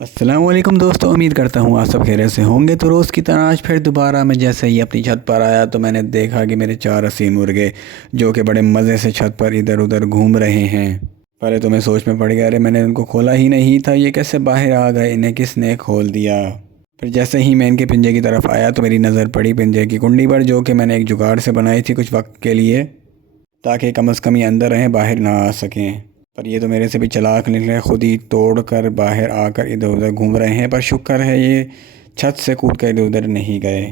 अस्सलाम वालेकुम दोस्तों, उम्मीद करता हूँ आप सब खैरियत से होंगे। तो रोज़ की तरह आज फिर दोबारा मैं जैसे ही अपनी छत पर आया तो मैंने देखा कि मेरे 4 मुर्गे जो कि बड़े मज़े से छत पर इधर उधर घूम रहे हैं। पहले तो मैं सोच में पड़ गया, अरे मैंने उनको खोला ही नहीं था, ये कैसे बाहर आ गए, इन्हें किसने खोल दिया। फिर जैसे ही मैं इनके पिंजे की तरफ आया तो मेरी नज़र पड़ी पिंजे की कुंडी पर, जो कि मैंने एक जुगाड़ से बनाई थी कुछ वक्त के लिए, ताकि कम से कम ये अंदर रहें, बाहर ना आ सकें। पर ये तो मेरे से भी चालाक निकले, खुद ही तोड़ कर बाहर आकर इधर उधर घूम रहे हैं। पर शुक्र है ये छत से कूद कर इधर उधर नहीं गए।